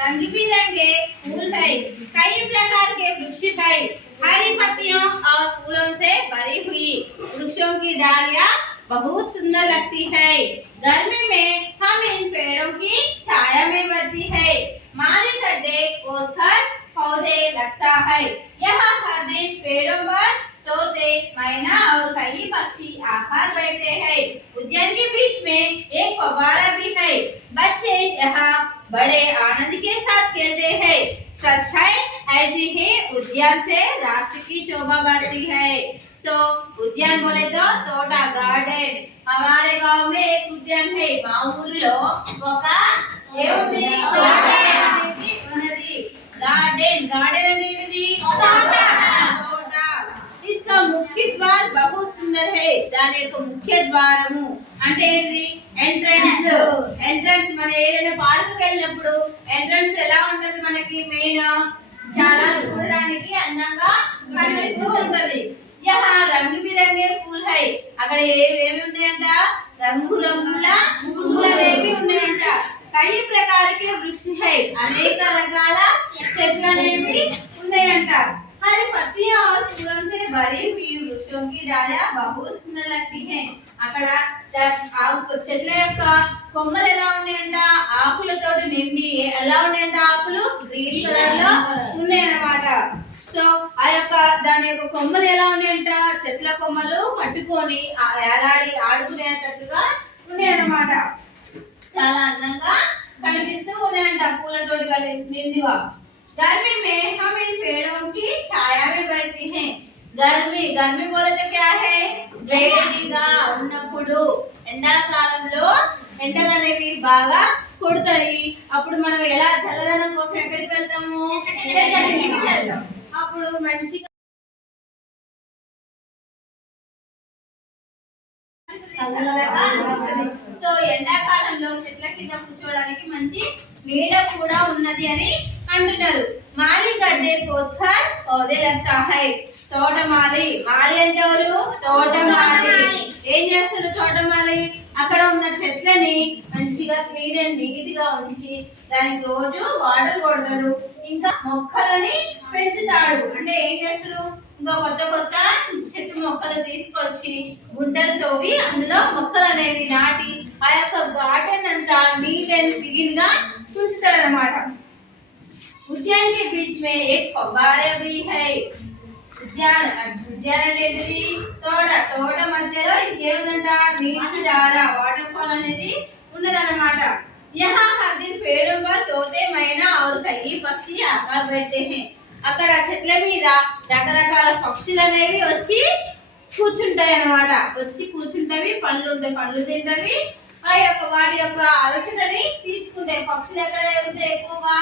रंग बिरंगे फूल है, कई प्रकार के वृक्ष है, हरी पत्तियों और फूलों से भरी हुई वृक्षों की डालियां बहुत सुंदर लगती है। गर्मी में हम इन पेड़ों की छाया में बैठती है। माली गड्ढे खोदकर पौधे लगता है। यहाँ हर दिन पेड़ों पर तोते, मैना और कई पक्षी आकर बैठते हैं। उद्यान के बीच में एक फव्वारा भी है। बच्चे यहाँ बड़े आनंद के साथ खेलते हैं। सच है, ऐसी ही उद्यान से राष्ट्र की शोभा बढ़ती है। तो उद्यान बोले तो तोटा गार्डन। हमारे गांव में एक उद्यान है। माऊरुलो ఒక ఏముంది गार्डन गार्डन అనేది తోట। इसका मुख्य द्वार बहुत सुंदर है। దాని యొక్క ముఖ్య ద్వారము అంటే ఏంటి? ఎంట్రన్స్। ఎంట్రన్స్ మన ఏదైనా పార్క్ కి వెళ్ళినప్పుడు ఎంట్రన్స్ ఎలా ఉంటది? మనకి మెయిన్ చాలా చూడడానికి అందంగా కనిపిస్తూ ఉంటది। यहाँ रंग बिरंगे फूल है। అక్కడ ఏమేమి ఉన్నాయంట? రంగు రంగుల పూలనేవి ఉన్నాయంట। कई प्रकार के वृक्ष है, अनेक रकाల చెట్లనేవి ఉన్నాయంట। हरी पत्तियां और फूलों से भरी हुई वृक्षों की डालियां बहुत सुंदर लगती हैं। అక్కడ చెట్ల యొక్క కొమ్మలు ఎలా ఉన్నాయంట? ఆకులతోటి నిండి ఎలా ఉన్నాయంట? ఆకులు గ్రీన్ కలర్ లో ఉన్నాయన్నమాట। సో ఆ యొక్క దాని యొక్క కొమ్మలు ఎలా ఉన్నాయంట? చెట్ల కొమ్మలు పట్టుకొని ఏలాడి ఆడుకునేటట్టుగా ఉన్నాయన్నమాట। చాలా అందంగా కనిపిస్తూ ఉన్నాయంట పూలతోటి నిండిగా। गर्मी में हम इन पेड़ों की छाया में बैठते हैं। गर्मी गर्मी बोले तो क्या है? వేడిగా ఉన్నప్పుడు ఎండాకాలంలో ఎండలు అనేవి బాగా కొడతాయి। అప్పుడు మనం ఎలా చల్లదనం కోసం ఎక్కడికి వెళ్తాము? చెట్లకి వెళ్తాం। అప్పుడు మంచిగా సో ఎండాకాలంలో చెట్ల కింద కూర్చోవడానికి మంచి నీడ కూడా ఉన్నది అని అంటున్నారు। మాలి గడ్డే కోత్కర్ పౌదే లగ్తా హై। తోటమాలి మాలి అంటే ఎవరు? తోటమాలి। ఏం చేస్తాడు తోటమాలి? అక్కడ ఉన్న చెట్లని మంచిగా క్లీన్ అండ్ నీట్ గా ఉంచి దానికి రోజు వాటర్ కొడతాడు, ఇంకా మొక్కలని పెంచుతాడు। అంటే ఏం చేస్తాడు? ఇంకా కొత్త కొత్త చెట్టు మొక్కలు తీసుకొచ్చి గుంటలు తవ్వి అందులో మొక్కలు అనేవి నాటి ఆ యొక్క గార్డెన్ అంతా నీట్ అండ్ క్లీన్ గా ఉంచుతాడు అన్నమాట। उद्यान के बीच में एक फव्वारा भी है। उद्यान उद्यान అనేది తోట మధ్యలో ఇంకేముందంట? నీటి ధార వాటర్ ఫాల్ అనేది ఉన్నదన్నమాట। यहाँ हर दिन पेड़ों पर तोते, मैना और कई पक्षी आकर बैठते हैं। అక్కడ చెట్ల మీద రకరకాల పక్షులు అనేవి వచ్చి కూర్చుంటాయి అన్నమాట। వచ్చి కూర్చుంటవి, పండ్లు తింటవి, ఆ యొక్క వాటి యొక్క అలసటని తీర్చుకుంటాయి। పక్షులు ఎక్కడ ఉంటాయి? ఎక్కువగా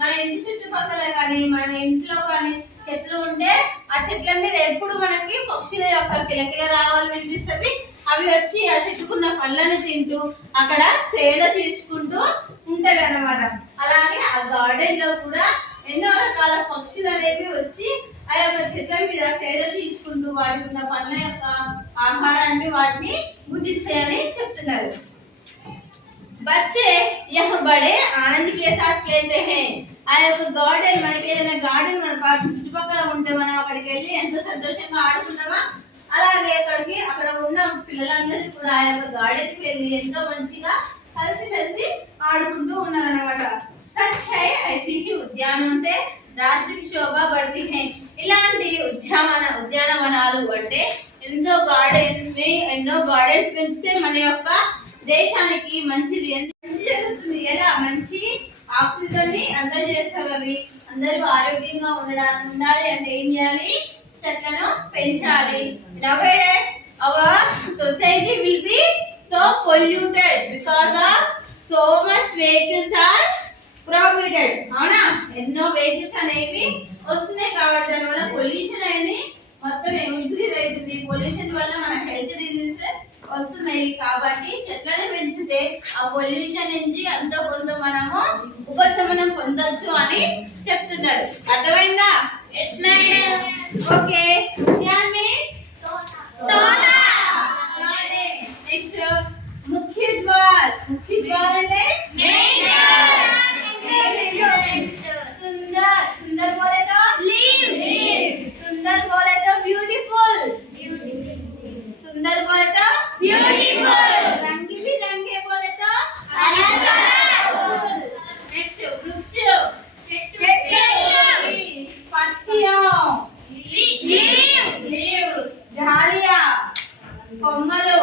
మన ఇంటి చుట్టుపక్కల కానీ మన ఇంట్లో కానీ చెట్లు ఉంటే ఆ చెట్ల మీద ఎప్పుడు మనకి పక్షుల యొక్క కిలకిల రావాలని వినిపిస్తవి। అవి వచ్చి ఆ చెట్టుకున్న పళ్ళను తింటూ అక్కడ సేద తీర్చుకుంటూ ఉంటవి అన్నమాట। అలాగే ఆ గార్డెన్ లో కూడా ఎన్నో రకాల పక్షులు అనేవి వచ్చి ఆ యొక్క చెట్ల మీద సేద తీర్చుకుంటూ వాటికి ఉన్న పండ్ల యొక్క ఆహారాన్ని వాటిని భుజిస్తాయని చెప్తున్నారు। बच्चे यह बड़े आनंद के साथ खेलते हैं। ఆ యొక్క గార్డెన్ మనకి ఏదైనా గార్డెన్ మన చుట్టుపక్కల ఉంటే మనం అక్కడికి వెళ్ళి ఎంతో సంతోషంగా ఆడుకుంటామా? అలాగే అక్కడ ఉన్న పిల్లలందరూ కూడా ఆ యొక్క గార్డెన్ కి వెళ్ళి ఎంతో మంచిగా కలిసి ఆడుకుంటూ ఉన్నారన్నమాట। सच है, ऐसी ही उद्यानों से राष्ट्र की शोभा बढ़ती है। ఇలాంటి ఉద్యానవనాలు అంటే ఎన్నో గార్డెన్స్ పెంచితే మన యొక్క దేశానికి మంచిది జరుగుతుంది। ఎలా? మంచి ఆక్సిజన్ ని అందజేస్తాయి అవి। అందరూ ఆరోగ్యంగా ఉండాలి అంటే ఏం చేయాలి? చెట్లను పెంచాలి। Nowadays our society will be so polluted because of so much vehicles are prohibited. అవునా? ఎన్నో వెహికల్స్ అనేవి వస్తున్నాయి కాబట్టి దాని వల్ల పొల్యూషన్ అనేది మొత్తం ఇంక్రీజ్ అవుతుంది। పొల్యూషన్ వల్ల మన హెల్త్ డిసీజెస్ వస్తున్నాయి కాబట్టి చెట్లను పెంచితే ఆ పొల్యూషన్ నుంచి అంతో కొంత మనము ఉపశమనం పొందొచ్చు అని చెప్తున్నారు। అర్థమైందా? ఓకే। ఉద్యాన్ మీన్స్ తోట। నెక్స్ట్ ముఖ్య ద్వార్ అంటే మెయిన్ డోర్। रंगी बिरंगे बोले तो नेक्स्ट वृक्ष पत्तियों लीव्स झाड़ियाँ कोमलो